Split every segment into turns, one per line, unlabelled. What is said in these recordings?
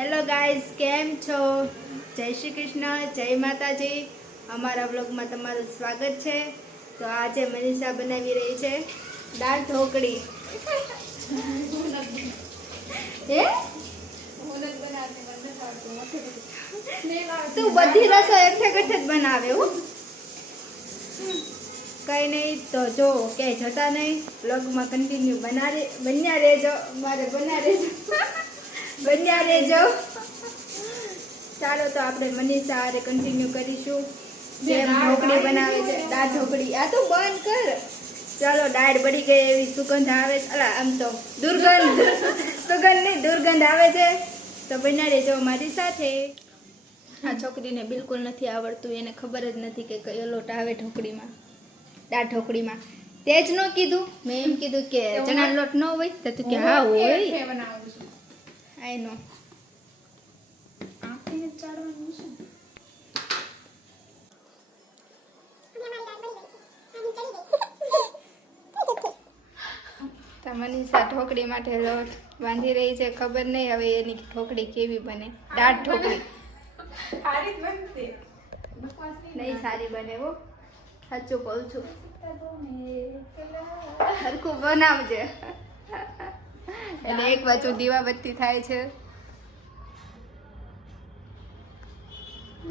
Hello guys કેમ છો? જય શ્રી કૃષ્ણ જય માતાજી. અમારા બ્લોગમાં તમારું સ્વાગત છે. તો આજે મનીષા બનાવી રહી છે દાળ ઢોકળી. હે? તું બધી રસોઈ એકઠે કઠે જ બનાવે હું. કઈ નહીં તો જો ક્યાંય જતા નહીં બ્લોગમાં કન્ટિન્યુ બનાવી બન્યા રહેજો. મારે બનાવી રહેજો બન્યા રહેજો. ચાલો તો આપણે મનીષા હારે કન્ટિન્યુ કરીશું. જેમ ઢોકળી બનાવે છે. દાળ ઢોકળી. આ તો બંધ કર. ચાલો દાળ બળી ગઈ એવી સુગંધ આવે છે. અલા આમ તો દુર્ગંધ. સુગંધ નહીં દુર્ગંધ આવે છે. તો બન્યા રહેજો મારી સાથે. આ છોકરીને બિલકુલ નથી આવડતું. એને ખબર જ નથી કે કયો લોટ આવે ઢોકળીમાં દાળ ઢોકળીમાં. તે જ ન કીધું. મેં એમ કીધું કે ચણા લોટ ન હોય તો તું કે હા હોય. આઈ નો. તો મનીષા ઢોકળી માટે લોટ બાંધી રહી છે ખબર નહીં હવે એની ઢોકળી કેવી બને. દાઢ ઢોકળી. નહીં સારી બને હો. સાચું કહું છું સરખું બનાવજે. અને એક બાજુ દીવાબત્તી થાય છે.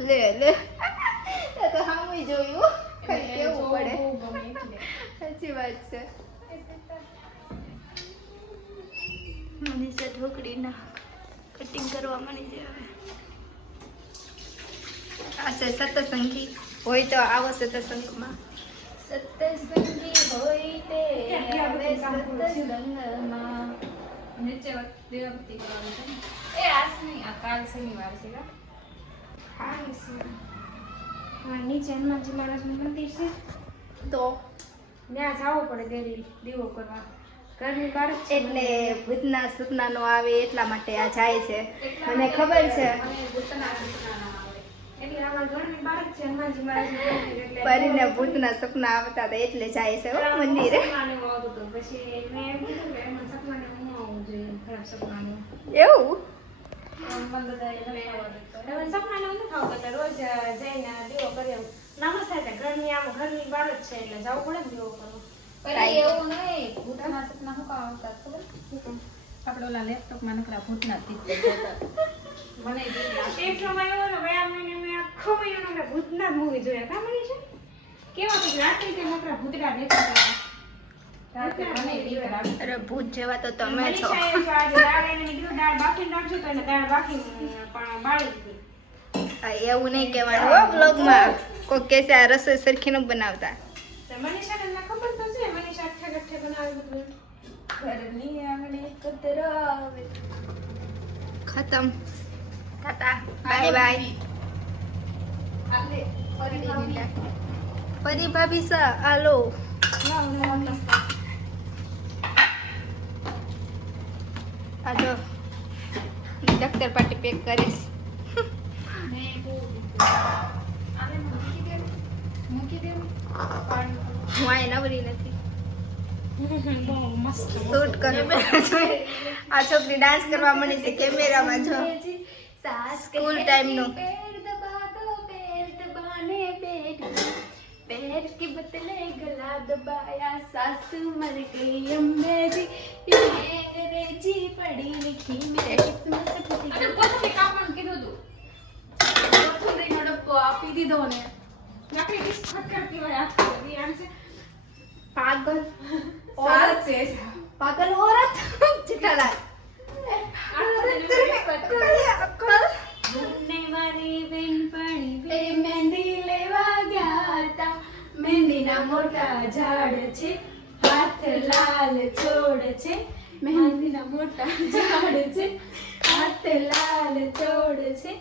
લે લે. તો સામું જોયું ખાલી કેવું પડે. સાચી વાત છે. મનીષા ઢોકળીના કટિંગ કરવા મળી જાય હવે આ છે સતસંગી હોય તો આવો સતસંગમાં સતસંગી હોય તે આવે સતસંગમાં
નીચે કરવાની છે એ આજ નહીં આ કાલ શનિવાર છે?
હા.
નીચે હનુમાનજી મહારાજનું મંદિર છે.
તો
ત્યાં જવું પડે દેરી દીવો કરવા. ઘરની બહાર
એટલે ભૂતના સપના નો આવે એટલા માટે આ જાય છે. મને ખબર છે.
ભૂતના સપના ના આવે. એટલે અમારા ઘરની બહાર જ છે હનુમાનજી મહારાજનું મંદિર એટલે
પરીને ભૂતના સપના આવતા હતા એટલે જાય છે મંદિરે.
એવું? મને બધા એ લઈ આવવા દેતા. હવે સપનાને હું નથી આવતું એટલે રોજ જઈને દીવો કરી આવું. નમસ્તે એટલે ઘરની આમ ઘરની બહાર જ છે એટલે જવું પડે ને દીવો કરવા.
Right.
એવું નહીં. ભૂતના સપના શું આવતા ખબર? આપણે ઓલા લેપટોપમાં નકરા ભૂતના
મને એ બીક લાગે. એક સમય એવો ને ગયા મહિને મેં આખો મહિનો ભૂતના મૂવી જોયા. કા મળી છે? કેવા કે રાત્રે નકરા ભૂતડા દેખાતા હતા.
રાતે મને બીક લાગે.
અરે ભૂત જેવા તો તમે છો. એવું નહીં કહેવાનું હો બ્લોગમાં કોઈ કહેશે આ રસોઈ સરખી નું બનાવતા. ખતમ.
Tata bye bye.
પરી ભાભી. સા. આલો આ જો દફતર પાટી પેક કરીશ
ને બહુ બીક લાગે. આને મૂકી દે મૂકી દે પાણી.
હું આ નવરી નથી
બહુ મસ્ત
શૂટ કરું આ છોકરી ડાન્સ કરવા મળી છે કેમેરામાં જો
સાસ
School
કહે
time નું.
કે પેર દબા દો, પેર દબાને પેટ पैर के बदले गला दबाया सासू मर गई अम्बे जी ये अंग्रेजी પછી મેં એક સેમેસ્ટર પછી
અને પછી કાપણ કીધું તું
કોથમીરનો ડબ્બો આપી દીધો ને
નકરી વિસ્ફોટ કરતી હોય આ વિરામ છે
પાગલ
ઓરત છે
પાગલ ઓરત
ચિટાલા મોટા ઝાડ છે, હાથ લાલ છોડ છે. મોટા ઝાડ છે હાથ લાલ ચોડ છે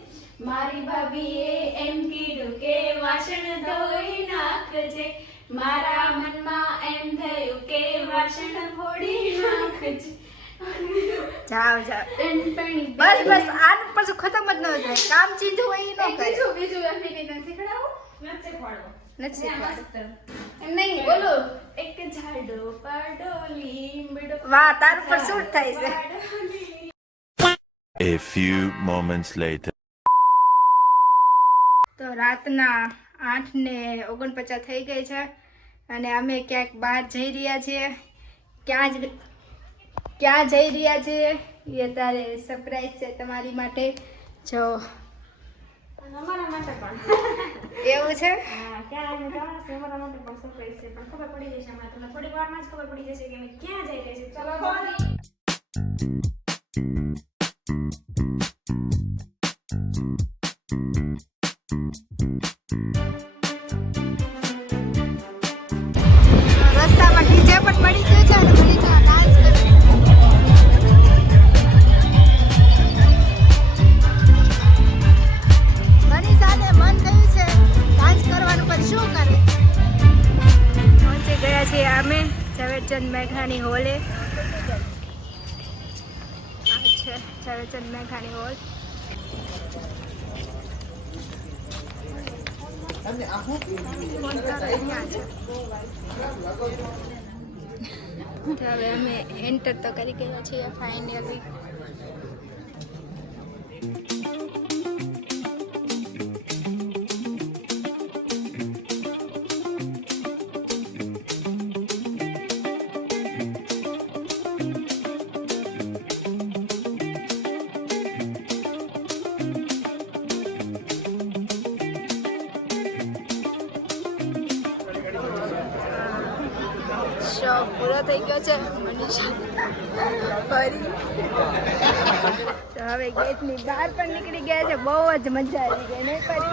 મારી ભાભીએ એમ કીધું કે વાસણ ધોઈ નાખજે. મારા મનમાં એમ થયું કે વાસણ ફોડી નાખજે.
જાવ
બેનપણી
બસ બસ આનું પછી ખતમ જ ન થાય. કામ ચીંધું હોય ન કરે.
બીજું બીજું એમ રીતે શીખડાવું.
નથી
નહીં બોલો. એક ઝાડો
વાહ તારું પર શૂટ થાય છે?
A few moments later.
તો રાતના આઠ ને ઓગણપચાસ થઈ ગઈ છે અને અમે ક્યાંક બહાર જઈ રહ્યા છીએ. ક્યાં જ ક્યાં જઈ રહ્યા છીએ એ અત્યારે સરપ્રાઈઝ છે તમારી માટે. જો.
અમારા માટે પણ.
એવું છે?
છે? છે થોડી વારમાં જ ખબર પડી જશે કે ક્યાં જઈ રહ્યા છીએ. ચલો
મેઘાણી હોલ અહીંયા તો હવે અમે એન્ટર તો કરી ગયા છીએ ફાઇનલી પૂરો થઈ ગયો છે. તો હવે ગેટની બહાર પણ નીકળી ગયા છે. બહુ જ મજા આવી ગઈ નહીં ફરી?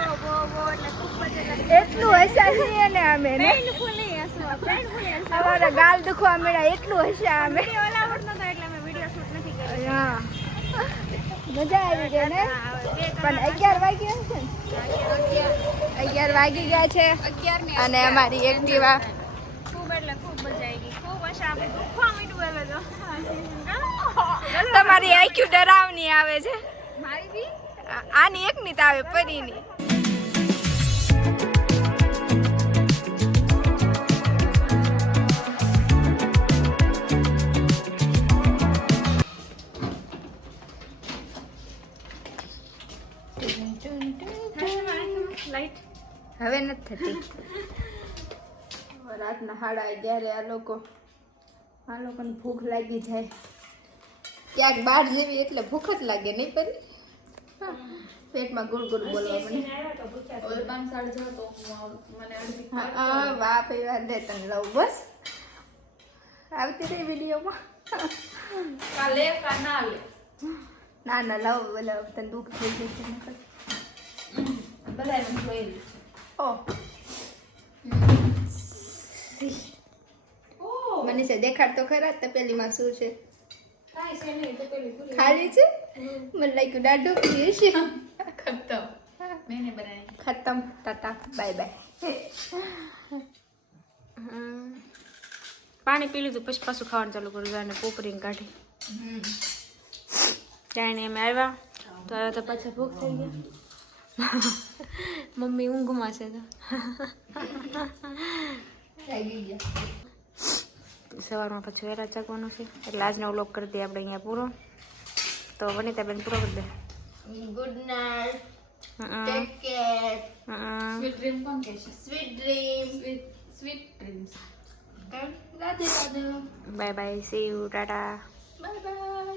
એટલું હસ્યા છીએ ને અમે અમારા ગાલ દુખવા મળ્યા એટલું હસ્યા અમે હા. મજા આવી ગઈ ને? પણ અગિયાર વાગ્યા છે અગિયાર વાગી ગયા છે અને અમારી એક્ટિવા
ખૂબ એટલે ખૂબ મજા આવી ગઈ ખૂબ હશે આપણે દુખવા માંડ્યું હવે તો
તમારી આઈક્યુ ડરાવની આવે છે? આની એક ની આવે પરીની હવે નથી થતી. રાતના સાડા અગિયારે આ લોકો. આ લોકોને ભૂખ લાગી જાય. ક્યાંક બહાર જેવી એટલે ભૂખ જ લાગે નહીં પરી? પેટમાં ગુડ ગુડ બોલવા મને હા હા, વાહ પૈવા દે તને લઉં બસ. આવતી રહી વિડીયોમાં. ના ના લવ બોલો તને દુઃખ થઈ જાય છે નકર. ઓ. મને છે. દેખાડ તો ખરા તપેલીમાં શું છે? ખાલી છે? મને લાગ્યું દાડો પીએ છે. ખતમ. Tata bye bye.
પાણી પી લીધું પછી પાછું ખાવાનું ચાલુ કર્યું અને પોપરીને કાઢી. જાણે અમે આવ્યા તો આવ્યા તો પાછા ભૂખ થઈ ગઈ મમ્મી ઊંઘમાં છે તો.
ગયા.
સવારમાં પછી વહેલા ચાકવાનું છે. એટલે આજનો વ્લોગ કરી દઈએ આપણે અહીંયા પૂરો. તો વનિતાબેન પૂરો કરી દે.
ગુડ નાઇટ
હં,
ટેક કેર
હં.
Sweet dream Radhe Radhe
bye bye see you tata
bye bye